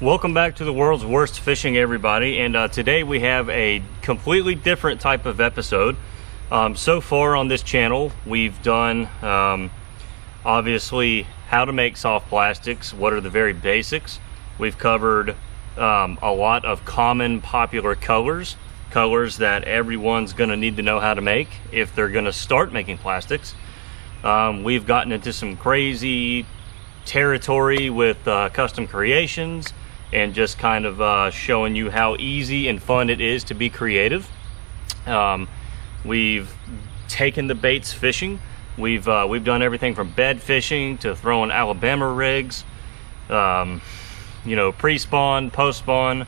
Welcome back to the world's worst fishing, everybody, and today we have a completely different type of episode. So far on this channel we've done obviously how to make soft plastics, what are the very basics. We've covered a lot of common popular colors that everyone's going to need to know how to make if they're going to start making plastics. We've gotten into some crazy territory with custom creations and just kind of showing you how easy and fun it is to be creative. We've taken the baits fishing. We've done everything from bed fishing to throwing Alabama rigs, you know, pre-spawn, post-spawn,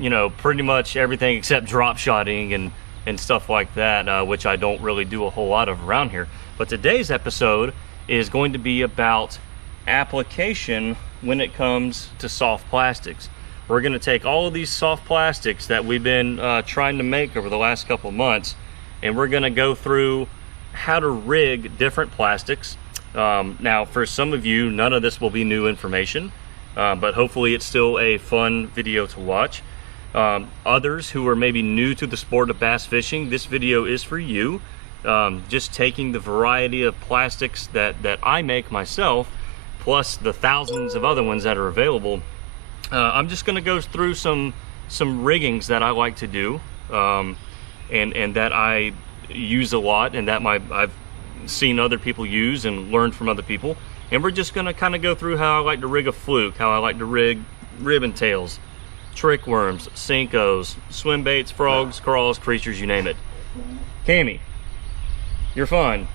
you know, pretty much everything except drop shotting and stuff like that, which I don't really do a whole lot of around here. But today's episode is going to be about application when it comes to soft plastics. We're going to take all of these soft plastics that we've been trying to make over the last couple months, and we're going to go through how to rig different plastics. Now, for some of you, none of this will be new information, but hopefully it's still a fun video to watch. Others who are maybe new to the sport of bass fishing, this video is for you. Just taking the variety of plastics that I make myself, plus the thousands of other ones that are available. I'm just going to go through some riggings that I like to do, and that I use a lot, and that I've seen other people use and learned from other people. And we're just going to kind of go through how I like to rig a fluke, how I like to rig ribbon tails, trick worms, senkos, swim baits, frogs, crawls, creatures, you name it. Cammy, you're fun.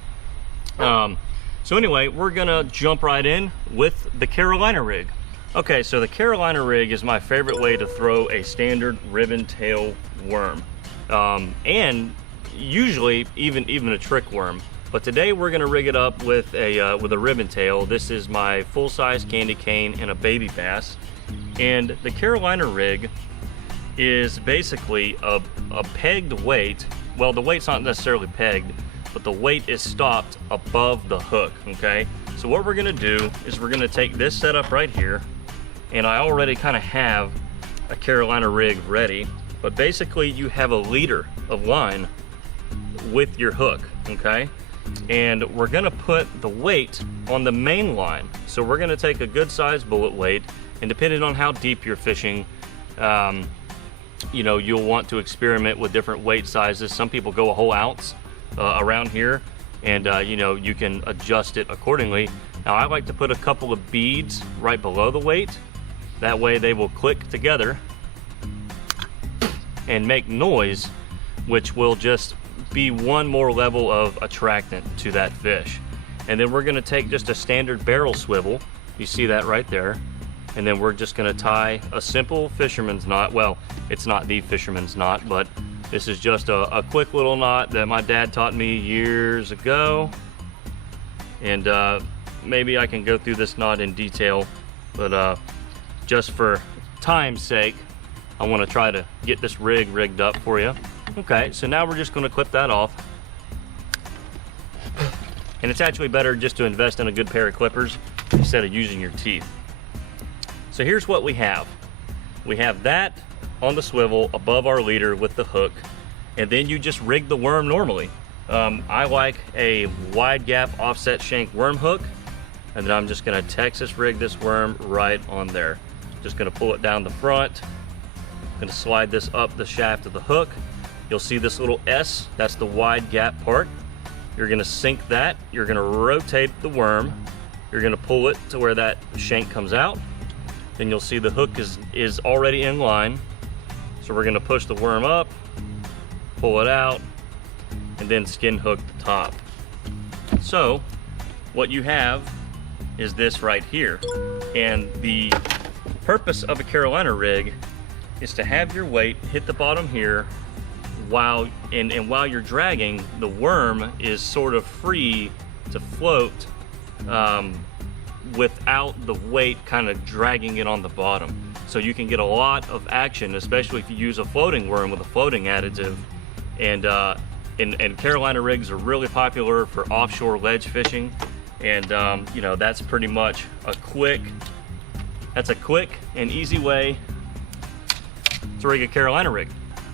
So anyway, we're gonna jump right in with the Carolina rig. Okay, so the Carolina rig is my favorite way to throw a standard ribbon tail worm, and usually even a trick worm. But today we're gonna rig it up with a ribbon tail. This is my full-size candy cane and a baby bass. And the Carolina rig is basically a pegged weight. Well, the weight's not necessarily pegged, but the weight is stopped above the hook, okay? So what we're gonna do is we're gonna take this setup right here, and I already kind of have a Carolina rig ready, but basically you have a leader of line with your hook, okay? And we're gonna put the weight on the main line. So we're gonna take a good sized bullet weight, and depending on how deep you're fishing, you know, you'll want to experiment with different weight sizes. Some people go a whole ounce around here, and you know, you can adjust it accordingly. Now I like to put a couple of beads right below the weight. That way they will click together and make noise, which will just be one more level of attractant to that fish. And then we're going to take just a standard barrel swivel. You see that right there. And then we're just going to tie a simple fisherman's knot. Well, it's not the fisherman's knot, but this is just a quick little knot that my dad taught me years ago. And maybe I can go through this knot in detail, but just for time's sake, I want to try to get this rig rigged up for you. Okay, so now we're just going to clip that off. And it's actually better just to invest in a good pair of clippers instead of using your teeth. So here's what we have. We have that on the swivel above our leader with the hook, and then you just rig the worm normally. I like a wide gap offset shank worm hook, and then I'm just gonna Texas rig this worm right on there. Just gonna pull it down the front, gonna slide this up the shaft of the hook. You'll see this little S, that's the wide gap part. You're gonna sink that, you're gonna rotate the worm, you're gonna pull it to where that shank comes out. Then you'll see the hook is already in line. So we're gonna push the worm up, pull it out, and then skin hook the top. So what you have is this right here. And the purpose of a Carolina rig is to have your weight hit the bottom here while you're dragging, the worm is sort of free to float without the weight kind of dragging it on the bottom. So you can get a lot of action, especially if you use a floating worm with a floating additive. And and Carolina rigs are really popular for offshore ledge fishing, and you know, that's pretty much a quick and easy way to rig a Carolina rig.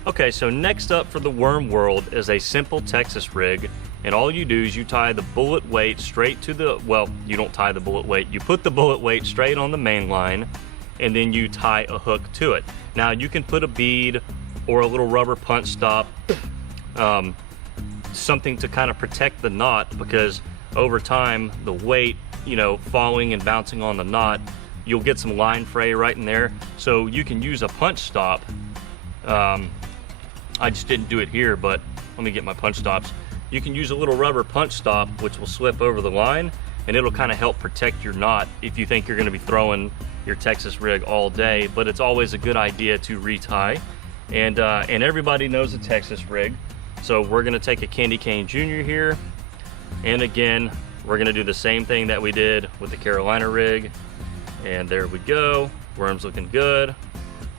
Okay, so next up for the worm world is a simple Texas rig, and all you do is you tie the bullet weight straight to the, well, you don't tie the bullet weight, you put the bullet weight straight on the main line, and then you tie a hook to it. Now you can put a bead or a little rubber punch stop, something to kind of protect the knot, because over time the weight, you know, falling and bouncing on the knot, you'll get some line fray right in there. So you can use a punch stop. I just didn't do it here, but let me get my punch stops. You can use a little rubber punch stop which will slip over the line, and it'll kind of help protect your knot if you think you're going to be throwing your Texas rig all day. But it's always a good idea to retie, and everybody knows a Texas rig. So we're going to take a Candy Cane Jr. here, and again we're going to do the same thing that we did with the Carolina rig, and there we go. Worm's looking good.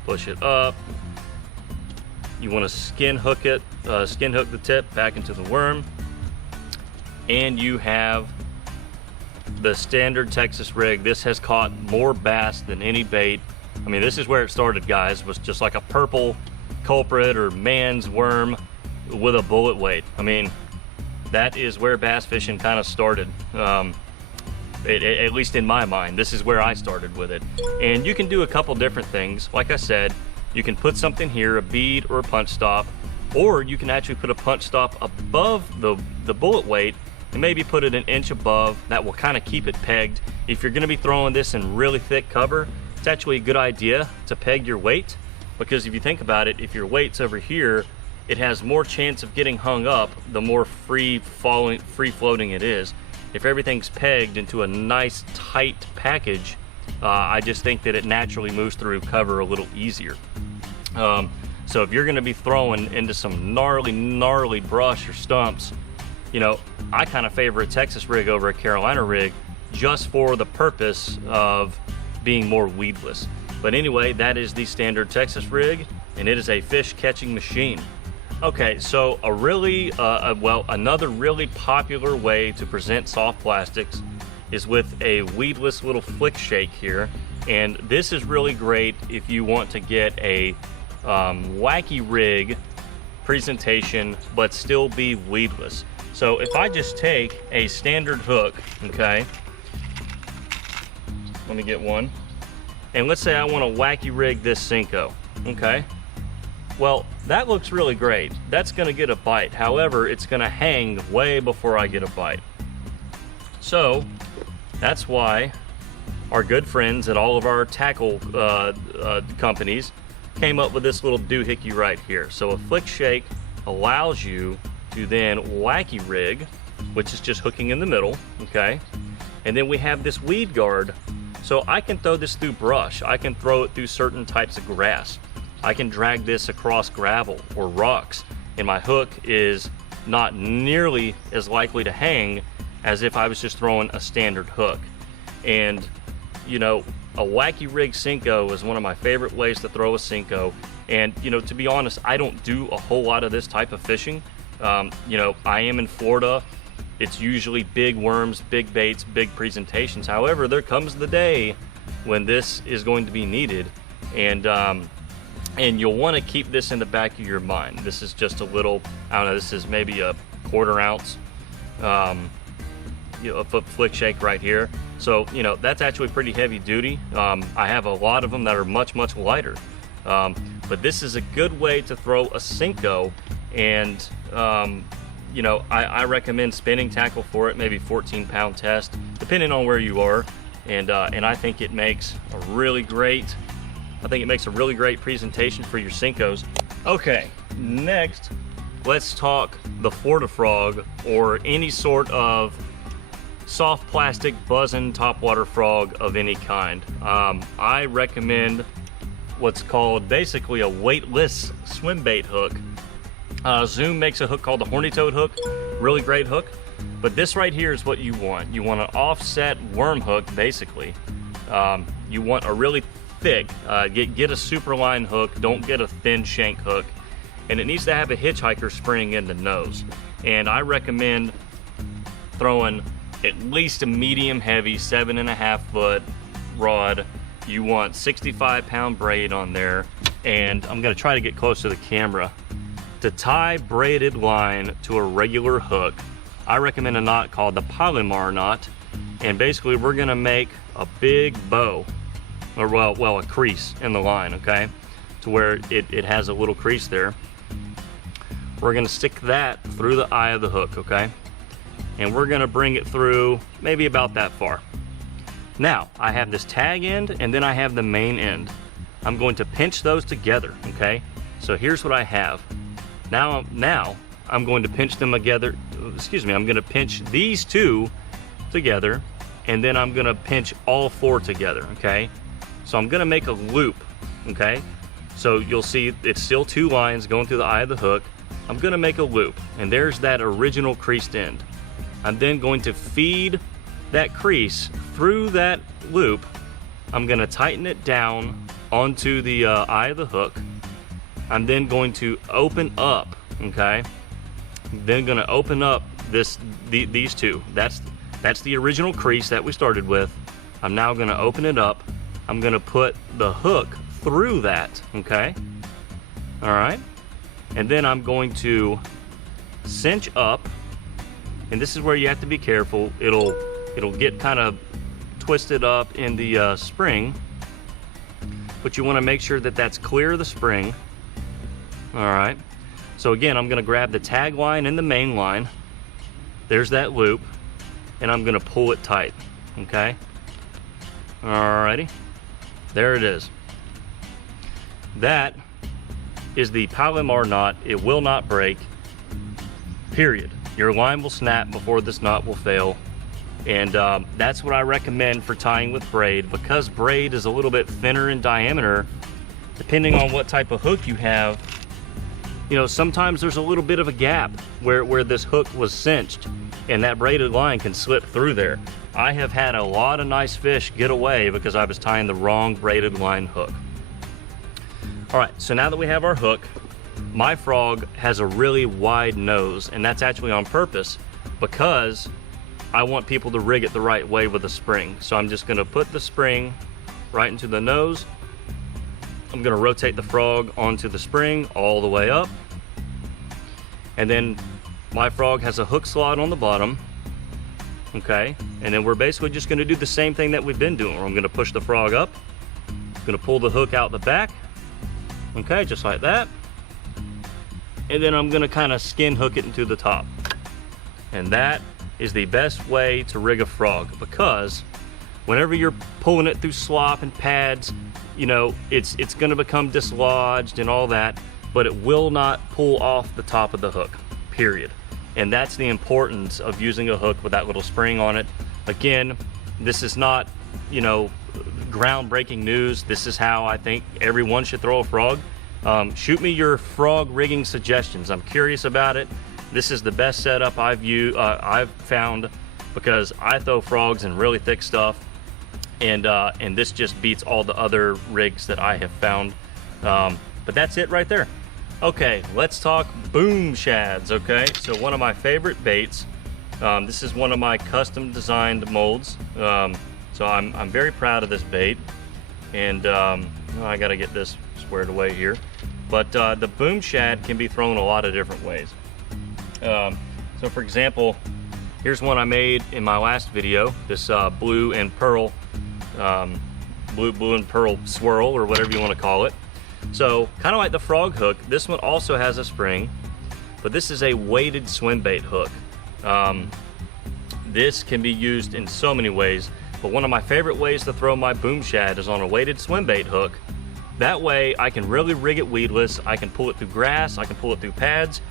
Push it up. You want to skin hook it, skin hook the tip back into the worm, and you have the standard Texas rig. This has caught more bass than any bait. I mean, this is where it started, guys, was just like a purple culprit or man's worm with a bullet weight. I mean, that is where bass fishing kind of started. At least in my mind, this is where I started with it. And you can do a couple different things. Like I said, you can put something here, a bead or a punch stop, or you can actually put a punch stop above the bullet weight and maybe put it an inch above. That will kind of keep it pegged. If you're going to be throwing this in really thick cover, it's actually a good idea to peg your weight, because if you think about it, if your weight's over here, it has more chance of getting hung up the more free floating it is. If everything's pegged into a nice tight package, I just think that it naturally moves through cover a little easier. So if you're going to be throwing into some gnarly brush or stumps, you know, I kind of favor a Texas rig over a Carolina rig just for the purpose of being more weedless. But anyway, that is the standard Texas rig, and it is a fish catching machine. Okay, so another really popular way to present soft plastics is with a weedless little flick shake here, and this is really great if you want to get a wacky rig presentation but still be weedless. So if I just take a standard hook, okay, let me get one, and let's say I want to wacky rig this Senko, okay, well, that looks really great. That's going to get a bite. However, it's going to hang way before I get a bite. So that's why our good friends at all of our tackle companies came up with this little doohickey right here. So a flick shake allows you to then wacky rig, which is just hooking in the middle, okay? And then we have this weed guard. So I can throw this through brush. I can throw it through certain types of grass. I can drag this across gravel or rocks, and my hook is not nearly as likely to hang as if I was just throwing a standard hook. And you know, a wacky rig Senko is one of my favorite ways to throw a Senko. And you know, to be honest, I don't do a whole lot of this type of fishing. You know, I am in Florida. It's usually big worms, big baits, big presentations. However, there comes the day when this is going to be needed, and you'll want to keep this in the back of your mind. This is just a little, I don't know, this is maybe a 1/4 ounce, you know, a flick shake right here. So, you know, that's actually pretty heavy duty. I have a lot of them that are much lighter. But this is a good way to throw a Senko, and you know, I recommend spinning tackle for it, maybe 14-pound test, depending on where you are. And I think it makes a really great presentation for your Senkos. Okay, next, let's talk the Fortifrog, or any sort of soft plastic buzzing topwater frog of any kind. I recommend what's called basically a weightless swim bait hook. Zoom makes a hook called the horny toad hook, really great hook. But this right here is what you want. You want an offset worm hook, basically. You want a really thick, get a super line hook, don't get a thin shank hook. and it needs to have a hitchhiker spring in the nose. And I recommend throwing at least a medium heavy 7.5 foot rod. You want 65-pound braid on there, and I'm gonna try to get close to the camera. To tie braided line to a regular hook, I recommend a knot called the Palomar knot, and basically we're gonna make a big bow, or well, a crease in the line, okay? To where it has a little crease there. We're gonna stick that through the eye of the hook, okay? And we're gonna bring it through maybe about that far. Now, I have this tag end, and then I have the main end. I'm going to pinch those together, okay? So here's what I have. Now I'm going to pinch them together, excuse me, I'm gonna pinch these two together, and then I'm gonna pinch all four together, okay? So I'm gonna make a loop, okay? So you'll see it's still two lines going through the eye of the hook. I'm gonna make a loop, and there's that original creased end. I'm then going to feed that crease through that loop. I'm gonna tighten it down onto the eye of the hook. I'm then going to open up, okay? Then gonna open up these two. That's the original crease that we started with. I'm now gonna open it up. I'm gonna put the hook through that, okay? All right. And then I'm going to cinch up, and this is where you have to be careful. It'll get kind of twisted up in the spring, but you want to make sure that that's clear of the spring. All right. So again, I'm going to grab the tag line and the main line. There's that loop, and I'm going to pull it tight. Okay. Alrighty. There it is. That is the Palomar knot. It will not break, period. Your line will snap before this knot will fail. And that's what I recommend for tying with braid, because braid is a little bit thinner in diameter. Depending on what type of hook you have, you know, sometimes there's a little bit of a gap where this hook was cinched, and that braided line can slip through there. I have had a lot of nice fish get away because I was tying the wrong braided line hook. All right, so now that we have our hook, my frog has a really wide nose, and that's actually on purpose because I want people to rig it the right way with a spring. So I'm just gonna put the spring right into the nose. I'm gonna rotate the frog onto the spring all the way up. And then my frog has a hook slot on the bottom. Okay, and then we're basically just gonna do the same thing that we've been doing. I'm gonna push the frog up, gonna pull the hook out the back. Okay, just like that. And then I'm gonna kind of skin hook it into the top. And that is the best way to rig a frog, because whenever you're pulling it through slop and pads, you know, it's gonna become dislodged and all that, but it will not pull off the top of the hook, period. And that's the importance of using a hook with that little spring on it. Again, this is not, you know, groundbreaking news. This is how I think everyone should throw a frog. Shoot me your frog rigging suggestions. I'm curious about it. This is the best setup I've found, because I throw frogs in really thick stuff, and this just beats all the other rigs that I have found. But that's it right there. Okay, let's talk boom shads. Okay, so one of my favorite baits. This is one of my custom designed molds. So I'm very proud of this bait, and I gotta get this squared away here. But the boom shad can be thrown a lot of different ways. So for example, here's one I made in my last video, this blue and pearl swirl, or whatever you want to call it. So kind of like the frog hook, this one also has a spring, but this is a weighted swim bait hook. This can be used in so many ways, but one of my favorite ways to throw my boom shad is on a weighted swim bait hook. That way I can really rig it weedless. I can pull it through grass, I can pull it through pads,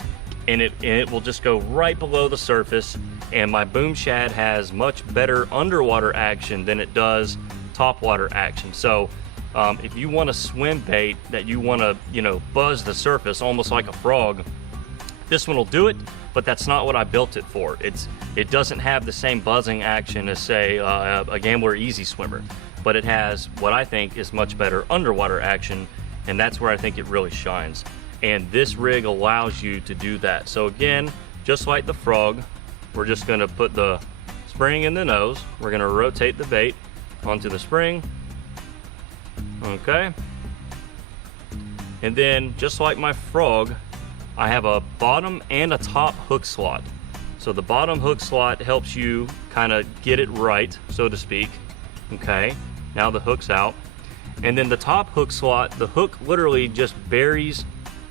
and it will just go right below the surface. And my boom shad has much better underwater action than it does topwater action. So if you want a swim bait that you want to, you know, buzz the surface almost like a frog, this one will do it, but that's not what I built it for. It doesn't have the same buzzing action as, say, a Gambler Easy Swimmer, but it has what I think is much better underwater action, and that's where I think it really shines. and this rig allows you to do that. So again, just like the frog, we're just gonna put the spring in the nose. We're gonna rotate the bait onto the spring. Okay. And then, just like my frog, I have a bottom and a top hook slot. So the bottom hook slot helps you kind of get it right, so to speak. Okay, now the hook's out. And then the top hook slot, the hook literally just buries,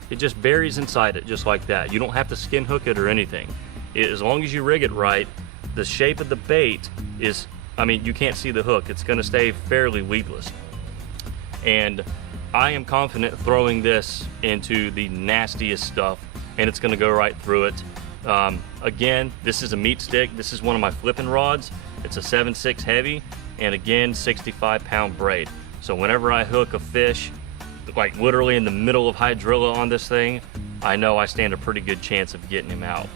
it just buries inside it, just like that. You don't have to skin hook it or anything. As long as you rig it right, the shape of the bait is, I mean, you can't see the hook. It's gonna stay fairly weedless. And I am confident throwing this into the nastiest stuff, and it's gonna go right through it. Again, this is a meat stick. This is one of my flipping rods. It's a 7.6 heavy, and again, 65-pound braid. So whenever I hook a fish, like literally in the middle of hydrilla on this thing, I know I stand a pretty good chance of getting him out.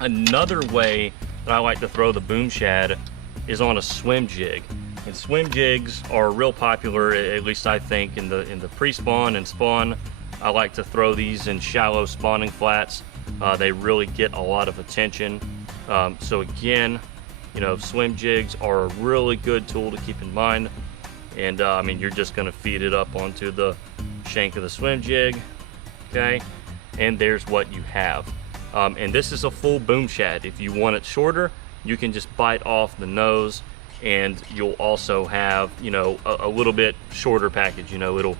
Another way that I like to throw the boom shad is on a swim jig. And swim jigs are real popular, at least I think, in the pre-spawn and spawn. I like to throw these in shallow spawning flats. They really get a lot of attention. So again, you know, swim jigs are a really good tool to keep in mind. And I mean, you're just gonna feed it up onto the shank of the swim jig, okay? And there's what you have. And this is a full boom shad. If you want it shorter, you can just bite off the nose, and you'll also have, you know, a little bit shorter package. You know, it'll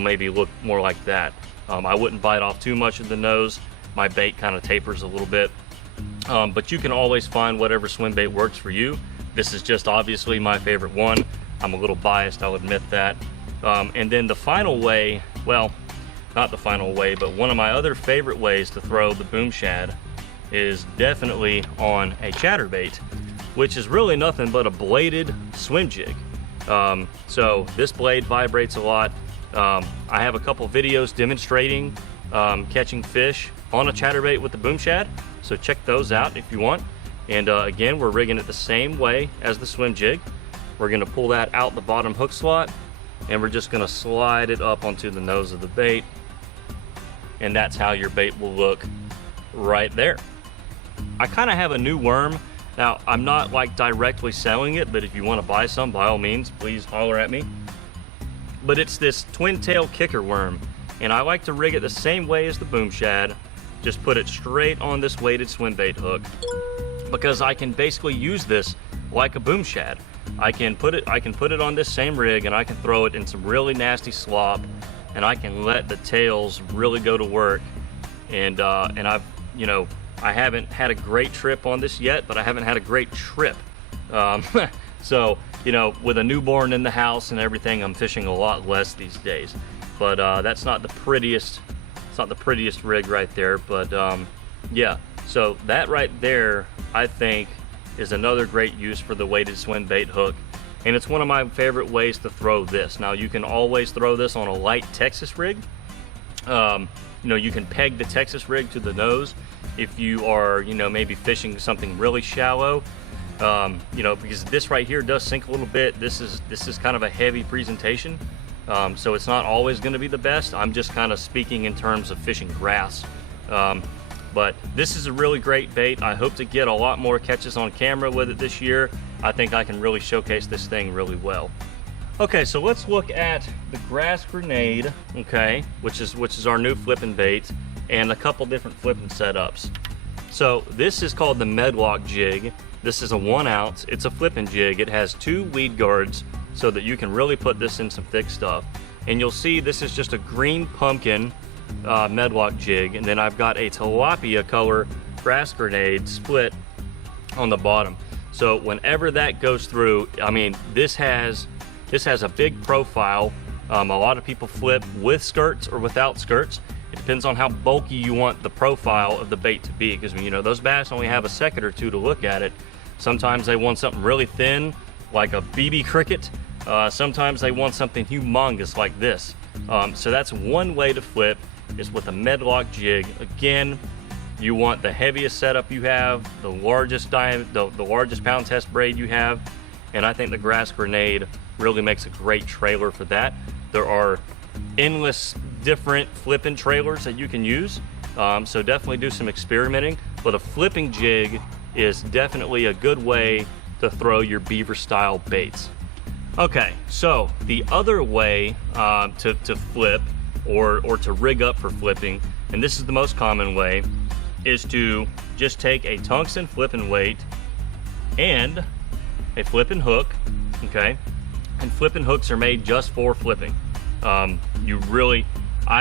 maybe look more like that. I wouldn't bite off too much of the nose. My bait kind of tapers a little bit, but you can always find whatever swim bait works for you. This is just obviously my favorite one. I'm a little biased, I'll admit that. And then the final way, well, not the final way, but one of my other favorite ways to throw the boom shad is definitely on a chatterbait, which is really nothing but a bladed swim jig. So this blade vibrates a lot. I have a couple videos demonstrating catching fish on a chatterbait with the boom shad, so check those out if you want. And again, we're rigging it the same way as the swim jig. We're gonna pull that out the bottom hook slot, and we're just gonna slide it up onto the nose of the bait, and that's how your bait will look right there. I kind of have a new worm. Now, I'm not like directly selling it, but if you want to buy some, by all means, please holler at me. But it's this twin tail kicker worm, and I like to rig it the same way as the boom shad. Just put it straight on this weighted swim bait hook, because I can basically use this like a boom shad. I can put it on this same rig, and I can throw it in some really nasty slop, and I can let the tails really go to work. And I've, you know, I haven't had a great trip on this yet, but I haven't had a great trip. So, you know, with a newborn in the house and everything, I'm fishing a lot less these days. But that's not the prettiest. It's not the prettiest rig right there. But yeah, so that right there, I think, is another great use for the weighted swim bait hook. And it's one of my favorite ways to throw this. Now, you can always throw this on a light Texas rig. You know, you can peg the Texas rig to the nose if you are, you know, maybe fishing something really shallow. You know, because this right here does sink a little bit. This is kind of a heavy presentation, so it's not always going to be the best. I'm just kind of speaking in terms of fishing grass. But this is a really great bait. I hope to get a lot more catches on camera with it this year. I think I can really showcase this thing really well. Okay, so let's look at the grass grenade, okay, which is our new flipping bait, and a couple different flipping setups. So this is called the Medlock jig. This is a 1 ounce. It's a flipping jig. It has 2 lead guards so that you can really put this in some thick stuff. And you'll see this is just a green pumpkin Medlock jig, and then I've got a tilapia color grass grenade split on the bottom. So whenever that goes through, I mean, this has a big profile. A lot of people flip with skirts or without skirts. It depends on how bulky you want the profile of the bait to be, because, you know, those bass only have a second or two to look at it. Sometimes they want something really thin, like a BB cricket. Sometimes they want something humongous like this. So that's one way to flip, is with a Medlock jig. Again, you want the heaviest setup you have, the largest pound test braid you have, and I think the grass grenade really makes a great trailer for that. There are endless different flipping trailers that you can use. So definitely do some experimenting, but a flipping jig is definitely a good way to throw your beaver style baits. Okay, so the other way to flip or to rig up for flipping, and this is the most common way, is to just take a tungsten flipping weight and a flipping hook, okay? And flipping hooks are made just for flipping. I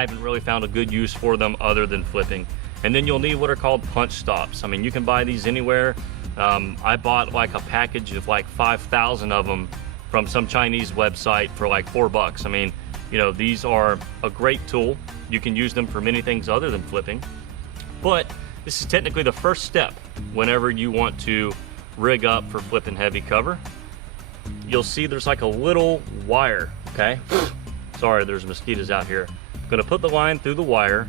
haven't really found a good use for them other than flipping. And then you'll need what are called punch stops. I mean, you can buy these anywhere. I bought like a package of like 5,000 of them from some Chinese website for like $4. I mean, you know, these are a great tool. You can use them for many things other than flipping. But this is technically the first step whenever you want to rig up for flipping heavy cover. You'll see there's like a little wire, okay? Sorry, there's mosquitoes out here. I'm gonna put the line through the wire,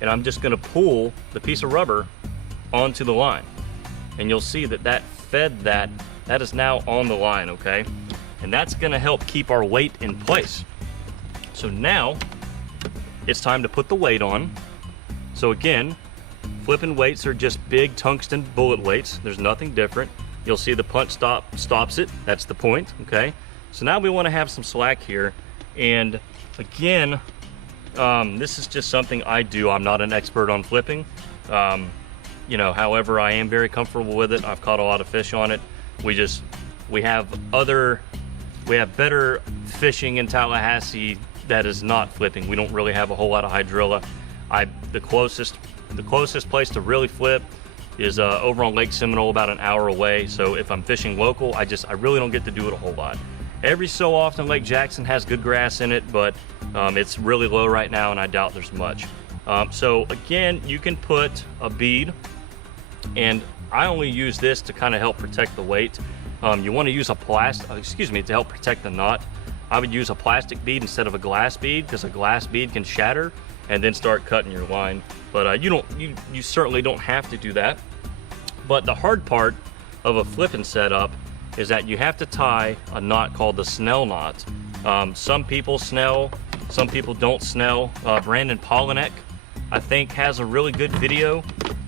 and I'm just gonna pull the piece of rubber onto the line. And you'll see that that is now on the line, okay? And that's gonna help keep our weight in place. So now, it's time to put the weight on. So again, flipping weights are just big tungsten bullet weights. There's nothing different. You'll see the punch stop stops it. That's the point, okay? So now we wanna have some slack here. And again, this is just something I do. I'm not an expert on flipping. You know, however, I am very comfortable with it. I've caught a lot of fish on it. We have better fishing in Tallahassee that is not flipping. We don't really have a whole lot of hydrilla. The closest place to really flip is over on Lake Seminole, about an hour away. So if I'm fishing local, I really don't get to do it a whole lot. Every so often, Lake Jackson has good grass in it, but it's really low right now, and I doubt there's much. So again, you can put a bead, and I only use this to kind of help protect the weight. You want to use to help protect the knot. I would use a plastic bead instead of a glass bead, because a glass bead can shatter and then start cutting your line. But you certainly don't have to do that. But the hard part of a flipping setup is that you have to tie a knot called the snell knot. Some people snell, some people don't snell. Brandon Polinek, I think, has a really good video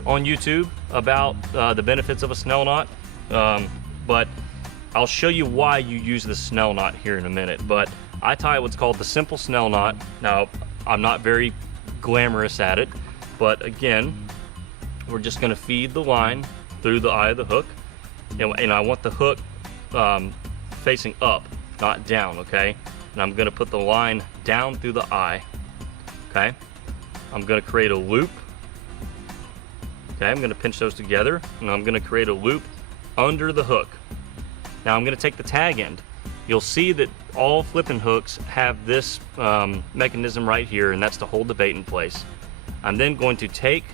on YouTube about the benefits of a snell knot. But I'll show you why you use the snell knot here in a minute. But I tie what's called the simple snell knot. Now, I'm not very glamorous at it, but again, we're just gonna feed the line through the eye of the hook. And I want the hook facing up, not down, okay? And I'm gonna put the line down through the eye, okay? I'm gonna create a loop. Okay, I'm gonna pinch those together, and I'm gonna create a loop under the hook. Now I'm gonna take the tag end. You'll see that all flipping hooks have this mechanism right here, and that's to hold the bait in place. I'm then going to take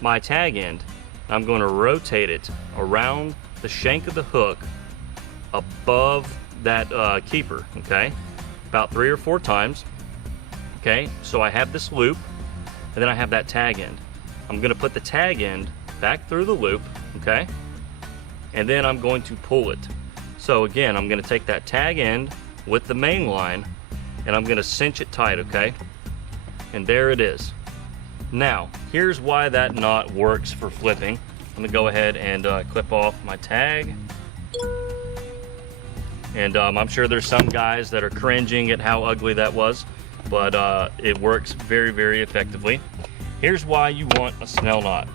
my tag end, I'm going to rotate it around the shank of the hook above that keeper, okay? About 3 or 4 times, okay? So I have this loop, and then I have that tag end. I'm gonna put the tag end back through the loop, okay? And then I'm going to pull it. So again, I'm gonna take that tag end with the main line, and I'm gonna cinch it tight, okay? And there it is. Now, here's why that knot works for flipping. I'm gonna go ahead and clip off my tag. And I'm sure there's some guys that are cringing at how ugly that was, but it works very, very effectively. Here's why you want a snell knot.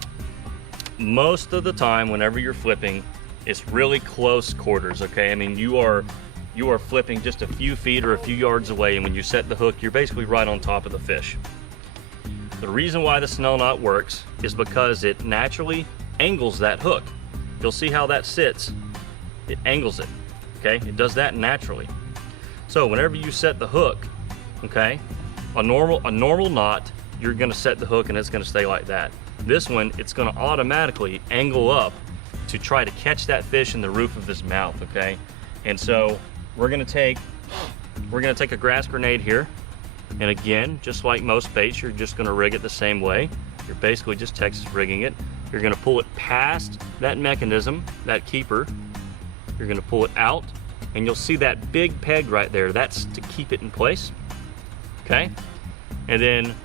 Most of the time, whenever you're flipping, it's really close quarters, okay? I mean, you are flipping just a few feet or a few yards away, and when you set the hook, you're basically right on top of the fish. The reason why the snell knot works is because it naturally angles that hook. You'll see how that sits. It angles it, okay? It does that naturally. So whenever you set the hook, okay, a normal knot, you're gonna set the hook and it's gonna stay like that. This one, it's gonna automatically angle up to try to catch that fish in the roof of his mouth, okay? And so we're gonna take a grass grenade here, and again, just like most baits, you're just gonna rig it the same way. You're basically just Texas rigging it. You're gonna pull it past that mechanism, that keeper. You're gonna pull it out, and you'll see that big peg right there. That's to keep it in place, okay? and then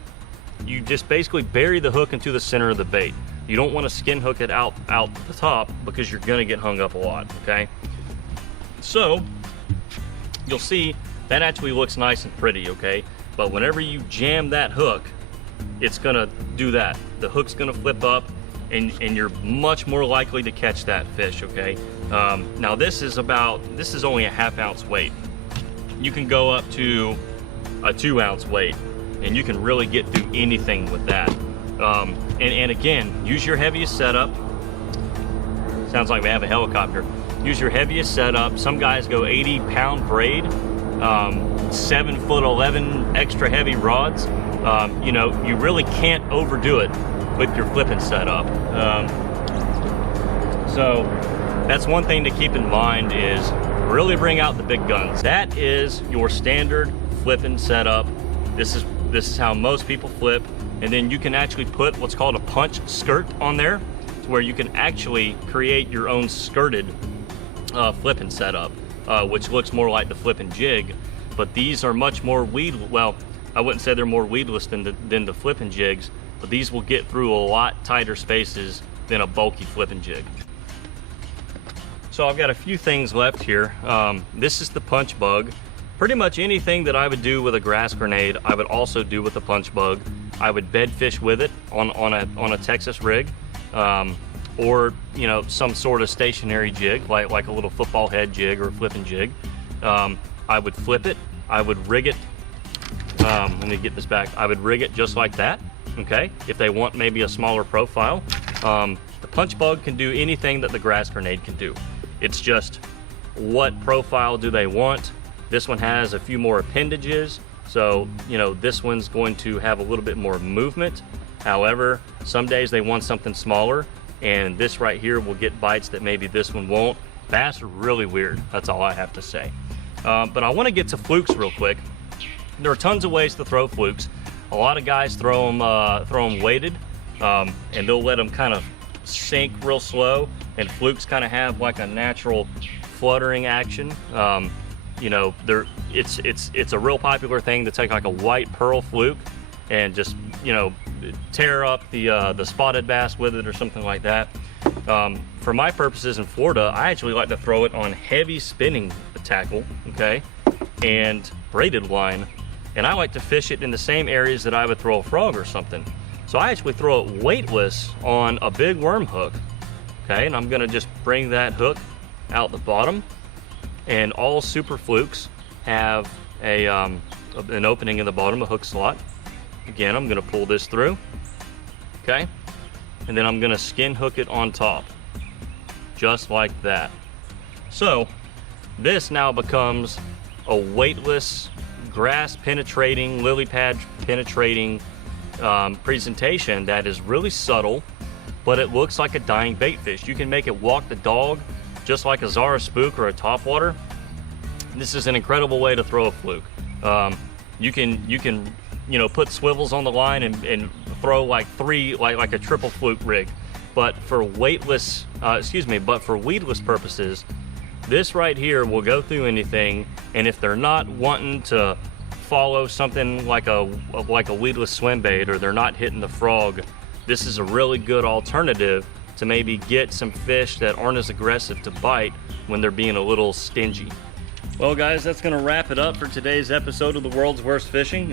you just basically bury the hook into the center of the bait. You don't want to skin hook it out the top because you're gonna get hung up a lot, okay? So you'll see that actually looks nice and pretty, okay? But whenever you jam that hook, it's gonna do that. The hook's gonna flip up, and you're much more likely to catch that fish, okay? Now this is only a 1/2 ounce weight. You can go up to a 2 ounce weight, and you can really get through anything with that. And again, use your heaviest setup. Sounds like we have a helicopter. Use your heaviest setup. Some guys go 80-pound braid, 7'11" extra heavy rods. You know, you really can't overdo it with your flipping setup. So that's one thing to keep in mind, is really bring out the big guns. That is your standard flipping setup. This is how most people flip. And then you can actually put what's called a punch skirt on there, to where you can actually create your own skirted flipping setup, which looks more like the flipping jig. But these are much more well, I wouldn't say they're more weedless than the flipping jigs, but these will get through a lot tighter spaces than a bulky flipping jig. So I've got a few things left here. This is the punch bug. Pretty much anything that I would do with a grass grenade, I would also do with a punch bug. I would bed fish with it on a Texas rig, or you know, some sort of stationary jig, like a little football head jig or a flipping jig. I would flip it. I would rig it. Let me get this back. I would rig it just like that. Okay, if they want maybe a smaller profile. The punch bug can do anything that the grass grenade can do. It's just what profile do they want. This one has a few more appendages, so you know, this one's going to have a little bit more movement. However, some days they want something smaller, and this right here will get bites that maybe this one won't. Bass are really weird, that's all I have to say. But I want to get to flukes real quick. There are tons of ways to throw flukes. A lot of guys throw them weighted, and they'll let them kind of sink real slow, and flukes kind of have like a natural fluttering action. You know, it's a real popular thing to take like a white pearl fluke and just, you know, tear up the spotted bass with it or something like that. For my purposes in Florida, I actually like to throw it on heavy spinning tackle, okay, and braided line, and I like to fish it in the same areas that I would throw a frog or something. So I actually throw it weightless on a big worm hook, okay, and I'm gonna just bring that hook out the bottom. And all super flukes have an opening in the bottom, a hook slot. Again, I'm gonna pull this through, okay? And then I'm gonna skin hook it on top, just like that. So this now becomes a weightless, grass penetrating, lily pad penetrating presentation that is really subtle, but it looks like a dying bait fish. You can make it walk the dog, just like a Zara spook or a topwater. This is an incredible way to throw a fluke. You can you know, put swivels on the line and throw like like a triple fluke rig. But for weightless, but for weedless purposes, this right here will go through anything. And if they're not wanting to follow something like a weedless swim bait, or they're not hitting the frog, this is a really good alternative to maybe get some fish that aren't as aggressive to bite when they're being a little stingy. Well guys, that's gonna wrap it up for today's episode of The World's Worst Fishing.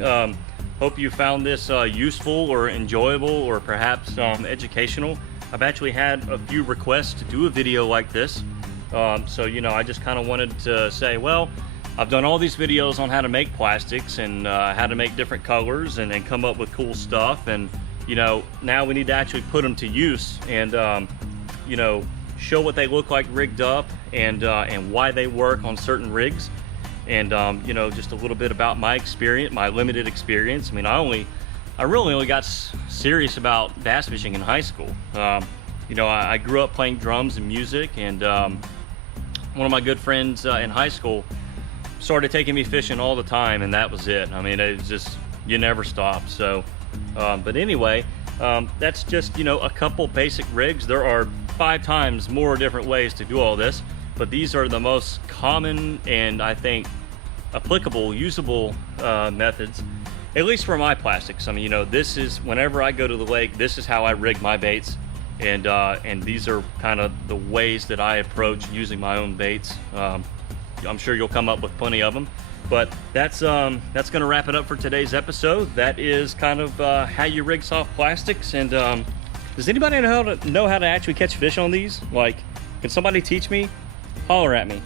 Hope you found this useful or enjoyable, or perhaps educational. I've actually had a few requests to do a video like this. So, you know, I just kind of wanted to say, well, I've done all these videos on how to make plastics and how to make different colors and come up with cool stuff. And you know, now we need to actually put them to use and, you know, show what they look like rigged up and why they work on certain rigs. And, you know, just a little bit about my experience, my limited experience. I mean, I really only got serious about bass fishing in high school. You know, I grew up playing drums and music, and one of my good friends in high school started taking me fishing all the time, and that was it. I mean, it's just, you never stop. So, but anyway, that's just, you know, a couple basic rigs. There are 5 times more different ways to do all this, but these are the most common and I think applicable, usable methods. at least for my plastics. I mean, you know, this is, whenever I go to the lake, this is how I rig my baits. And these are kind of the ways that I approach using my own baits. I'm sure you'll come up with plenty of them. But that's gonna wrap it up for today's episode. That is kind of how you rig soft plastics. And does anybody know how to actually catch fish on these? Like, can somebody teach me? Holler at me.